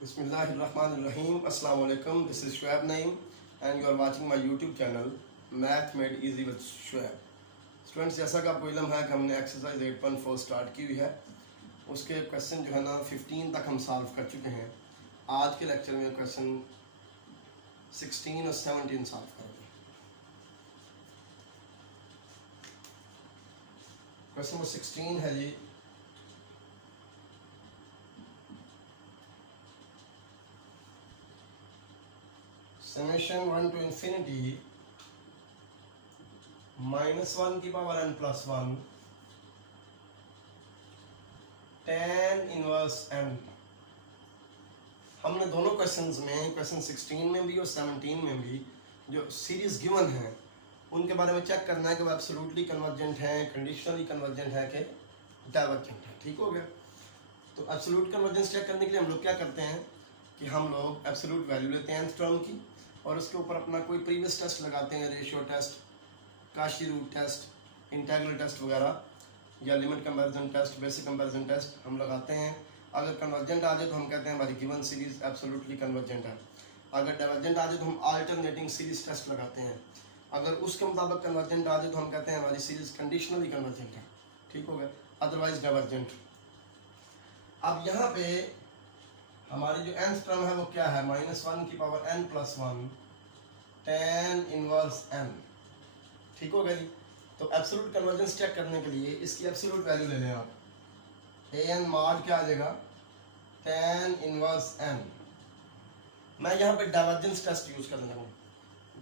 Bismillahirrahmanirrahim. Assalamu alaikum. This is Shoaib Naeem and you are watching my YouTube channel Math Made Easy with Shoaib. Students, जैसा कि आपको इल्म है कि हमने एक्सरसाइज 8.4 स्टार्ट की हुई है, उसके क्वेश्चन जो है ना 15 तक हम सॉल्व कर चुके हैं। आज के लेक्चर में क्वेश्चन 16 और 17 सॉल्व करेंगे। क्वेश्चन नंबर 16 है जी, समेशन 1 to infinity -1 की power n plus 1 tan inverse n। हमने दोनों क्वेश्चंस में, क्वेश्चन 16 में भी और 17 में भी, जो सीरीज गिवन है उनके बारे में चेक करना है कि वो एब्सोल्युटली कन्वर्जेंट है, कंडीशनली कन्वर्जेंट है कि डाइवर्जेंट है। ठीक हो गया। तो एब्सोल्यूट कन्वर्जेंस चेक करने के लिए हम लोग क्या करते हैं कि हम लोग एब्सोल्यूट वैल्यू लेते हैं nth टर्म की और उसके ऊपर अपना कोई प्रीवियस टेस्ट लगाते हैं, ratio test, Cauchy root test, integral test वगैरह, या limit comparison test, basic comparison test हम लगाते हैं। अगर कन्वर्जेंट आ जाए तो हम कहते हैं हमारी गिवन सीरीज एब्सोल्युटली कन्वर्जेंट है। अगर डाइवर्जेंट आ जाए तो हम अल्टरनेटिंग सीरीज टेस्ट लगाते हैं। अगर उसके मुताबिक कन्वर्जेंट आ जाए तो हम कहते हैं हमारी सीरीज कंडीशनली कन्वर्जेंट है। ठीक हो गया, अदरवाइज डाइवर्जेंट। अब यहाँ पे हमारी जो nth टर्म है वो क्या है, -1 की power n plus 1 tan inverse n। ठीक हो गया जी। तो एब्सोल्यूट कन्वर्जेंस चेक करने के लिए इसकी एब्सोल्यूट वैल्यू ले लें आप। an मॉड क्या आ जाएगा, tan इनवर्स n। मैं यहाँ पे डाइवर्जेंस टेस्ट यूज करने लगा,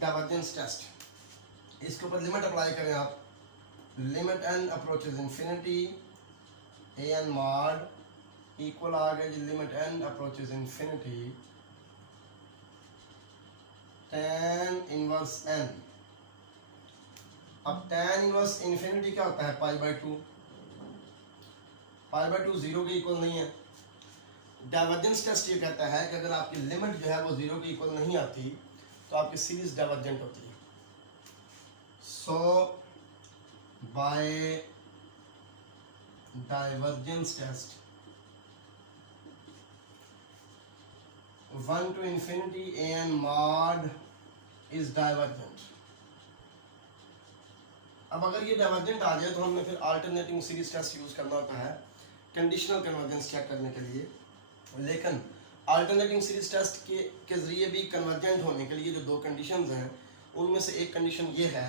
डाइवर्जेंस टेस्ट। इसके ऊपर लिमिट अप्लाई करें आप, limit n approaches infinity, an mod equal आ गया जी limit n approaches infinity tan inverse n। अब tan इनवर्स इंफिनिटी क्या होता है, π/2। π/2 जीरो के इक्वल नहीं है। डाइवर्जेंस टेस्ट ये कहता है कि अगर आपकी लिमिट जो है वो जीरो के इक्वल नहीं आती तो आपकी सीरीज डाइवर्जेंट होती है। So by divergence test 1 to infinity an mod is divergent। अब अगर ये डाइवर्जेंट आ जाए तो हमने फिर अल्टरनेटिंग सीरीज टेस्ट यूज करना होता है कंडीशनल कन्वर्जेंस चेक करने के लिए। लेकिन अल्टरनेटिंग सीरीज टेस्ट के जरिए भी कन्वर्जेंट होने के लिए जो दो कंडीशंस हैं उनमें से एक कंडीशन ये है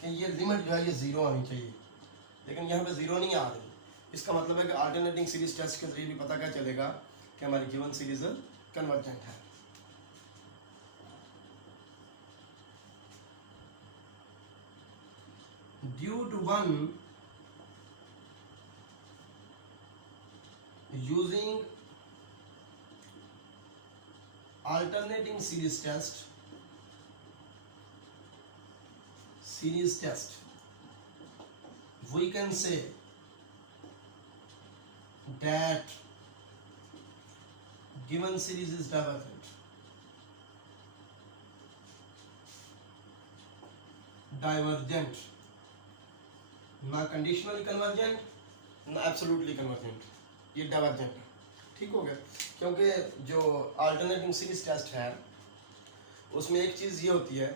कि ये लिमिट जो है ये ज़ीरो आनी चाहिए, लेकिन यहाँ पे ज़ीरो नहीं आ रही। इसका मतलब है कि अल्टरनेटिंग सीरीज टेस्ट के जरिए भी पता क्या चलेगा कि हमारी गिवन सीरीज कन्वर्जेंट है। Due to one using alternating series test we can say that given series is divergent। divergent, ना कंडीशनली कन्वर्जेंट ना एब्सोल्युटली कन्वर्जेंट, ये डाइवर्जेंट है। ठीक हो गया। क्योंकि जो अल्टरनेटिंग सीरीज टेस्ट है उसमें एक चीज़ ये होती है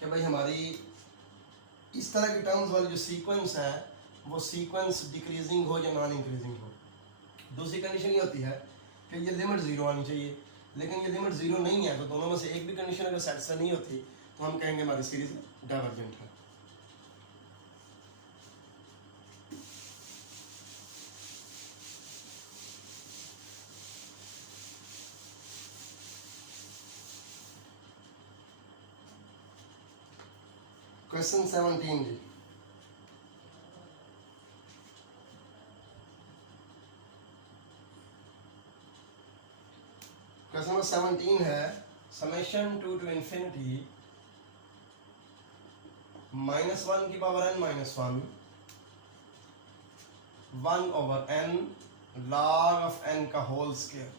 कि भाई हमारी इस तरह के टर्म्स वाली जो सीक्वेंस है वो सीक्वेंस डिक्रीजिंग हो या नॉन इंक्रीजिंग हो। दूसरी कंडीशन ये होती है कि ये लिमिट ज़ीरो आनी चाहिए, लेकिन ये लिमिट ज़ीरो नहीं है। तो दोनों में से एक भी कंडीशन अगर सेटिस्फाई नहीं होती तो हम कहेंगे हमारी सीरीज डाइवर्जेंट है। क्वेश्चन 17 जी, क्वेश्चन नंबर 17 है समेशन 2 to infinity -1 की power n -1 1 over n log of n का होल स्क्वायर।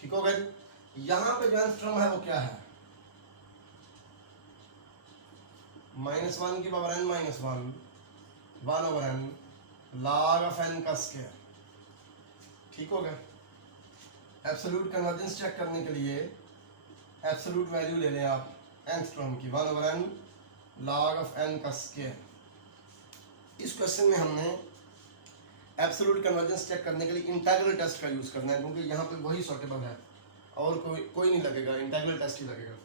ठीक हो गया। यहां पे जो टर्म है वो क्या है, -1 की power n -1 1 over n log of n का स्क्वायर। ठीक हो गया। एब्सोल्यूट कन्वर्जेंस चेक करने के लिए एब्सोल्यूट वैल्यू ले लें आप nth टर्म की 1/n log of n का स्क्वायर। इस क्वेश्चन में हमने एब्सोल्यूट कन्वर्जेंस चेक करने के लिए इंटीग्रल टेस्ट का यूज़ करना है, क्योंकि यहाँ पे वही सूटेबल है और कोई नहीं लगेगा, इंटीग्रल टेस्ट ही लगेगा।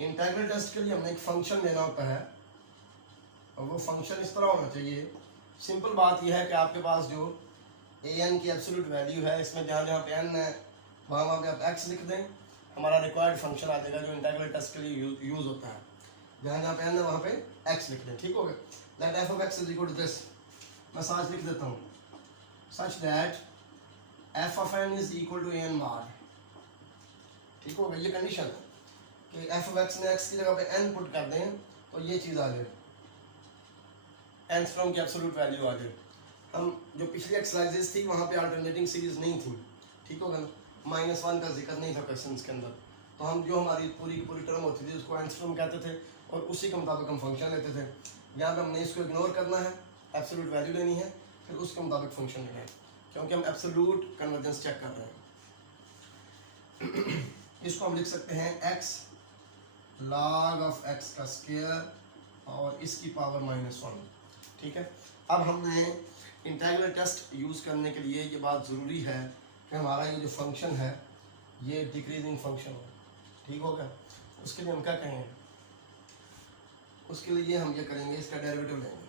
इंटीग्रल टेस्ट के लिए हमने एक फंक्शन लेना होता है और वो फंक्शन इस तरह होना चाहिए। सिंपल बात यह है कि आपके पास जो an की एब्सोल्यूट वैल्यू है, इसमें जहाँ जहाँ पे n है वहाँ पे आप x लिख दें, हमारा रिक्वायर्ड फंक्शन आ जाएगा जो इंटीग्रल टेस्ट के लिए यूज़ होता है। जहाँ जहाँ पे n है वहाँ पे x लिख दें, ठीक हो गया। Let f of x is equal to this, मैं साथ लिख देता हूँ, such that f of n is equal to an bar, ठीक हो गया। ये कंडीशन है कि f of x ने x की जगह पे n पुट कर दें तो ये चीज़ आ जाए, nth टर्म की एब्सोल्यूट वैल्यू आ जाए। हम जो पिछली एक्सरसाइजेस थी वहाँ पे अल्टरनेटिंग सीरीज नहीं थी, ठीक होगा ना, -1 का जिक्र नहीं था क्वेश्चंस के अंदर, तो हम जो हमारी पूरी की पूरी टर्म होती थी उसको nth टर्म कहते थे और उसी के मुताबिक हम फंक्शन लेते थे। यहाँ पे हमने इसको इग्नोर करना है, एब्सोल्यूट वैल्यू लेनी है, फिर उसके मुताबिक फंक्शन लेना है, क्योंकि हम एब्सोल्यूट कन्वर्जेंस चेक कर रहे हैं। इसको हम लिख सकते हैं x log of x का स्क्वायर और इसकी पावर -1, ठीक है। अब हमने इंटीग्रल टेस्ट यूज़ करने के लिए ये बात ज़रूरी है कि हमारा ये जो फंक्शन है ये डिक्रीजिंग फंक्शन हो, ठीक हो गया। उसके लिए हम क्या कहेंगे, उसके लिए हम ये करेंगे, इसका डेरिवेटिव लेंगे,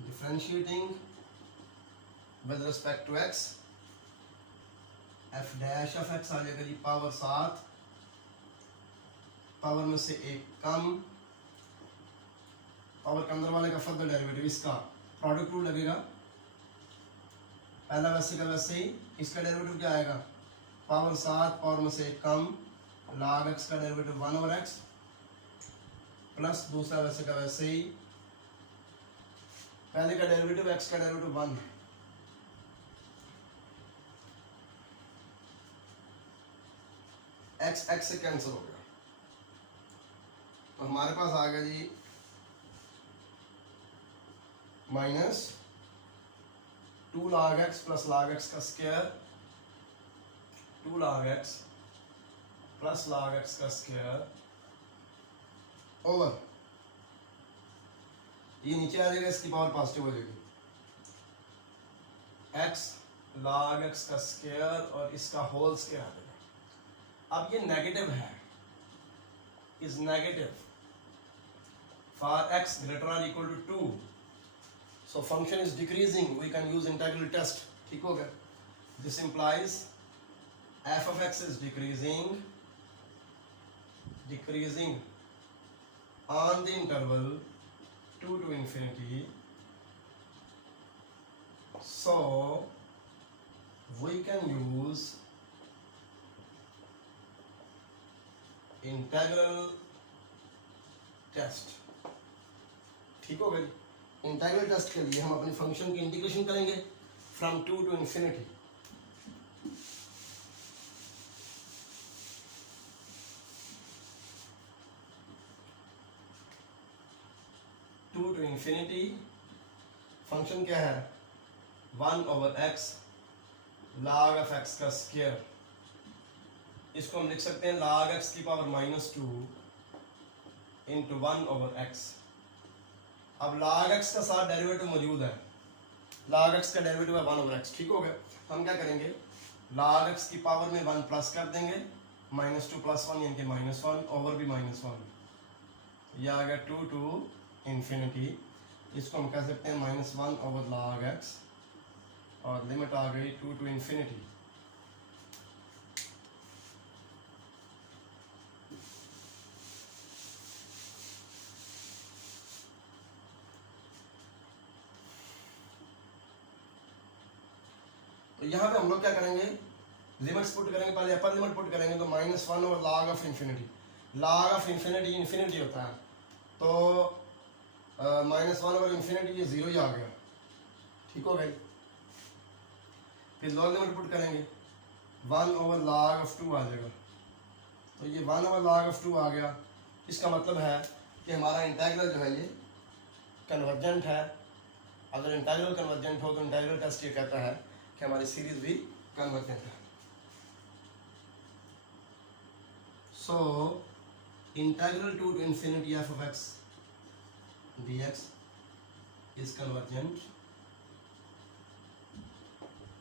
differentiating with respect to x, f dash of x आ जाएगा जी पावर 7, पावर में से एक कम, पावर के अंदर वाले का फर्दर डेरिवेटिव, इसका प्रोडक्ट रूल लगेगा, पहला वैसे का वैसे ही, इसका डेरिवेटिव क्या आएगा, पावर 7 पावर में से एक कम, log x का डेरिवेटिव 1/x प्लस दूसरा वैसे का वैसे ही, पहले का डेरिवेटिव x का डेरिवेटिव 1, x से कैंसिल हो गया, तो हमारे पास आ गया जी -2 log x plus log x का square, 2 log x plus log x का स्क्वायर ओवर, ये नीचे आ जाएगा, इसकी पावर पॉजिटिव हो जाएगी, x log x का स्क्वायर और इसका होल स्क्वायर आ जाएगा। अब ये नेगेटिव है, is negative for x greater or equal to 2, so function is decreasing, we can use integral test, ठीक हो गया। This implies f of x is decreasing on the interval 2 to infinity, so we can use integral test, ठीक हो गई। Integral test के लिए हम अपने फंक्शन की इंटीग्रेशन करेंगे फ्रॉम 2 to infinity, फंक्शन क्या है 1/x log of x का स्क्वायर, इसको हम लिख सकते हैं log x की पावर -2 इंटू 1/x। अब log x का साथ डेरिवेटिव मौजूद है, log x का डेरिवेटिव है 1/x, ठीक हो गया। हम क्या करेंगे, log x की पावर में 1 प्लस कर देंगे, -2 + 1 यानी कि -1 ओवर भी -1, यह आ गया 2 to infinity, इसको हम कह सकते हैं -1 log x और लिमिट आ गई 2 to infinity। तो यहाँ पे हम लोग क्या करेंगे, लिमिट्स पुट करेंगे, पहले अपर लिमिट पुट करेंगे तो -1 log of infinity, log of infinity infinity होता है, तो -1 infinity ये 0 ही आ गया, ठीक हो गई। फिर लोअर लिमिट पुट करेंगे 1 log of 2 आ जाएगा, तो ये 1 log of 2 आ गया। इसका मतलब है कि हमारा इंटीग्रल जो है ये कन्वर्जेंट है। अगर इंटीग्रल कन्वर्जेंट हो तो इंटीग्रल टेस्ट ये कहता है कि हमारी सीरीज भी कन्वर्जेंट है। So integral to infinity f of x dx is convergent,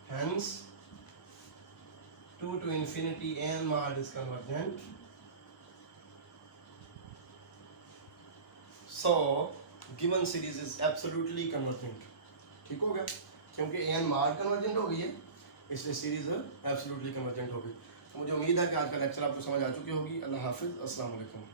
hence 2 to infinity n mod is convergent. So given series is absolutely convergent. ठीक हो गया, क्योंकि n mod convergent हो गई है इसलिए सीरीज absolutely convergent हो गई। तो मुझे उम्मीद है कि आज का लेक्चर आपको समझ आ चुकी होगी। अल्लाह हाफिज़, अस्सलाम वालेकुम।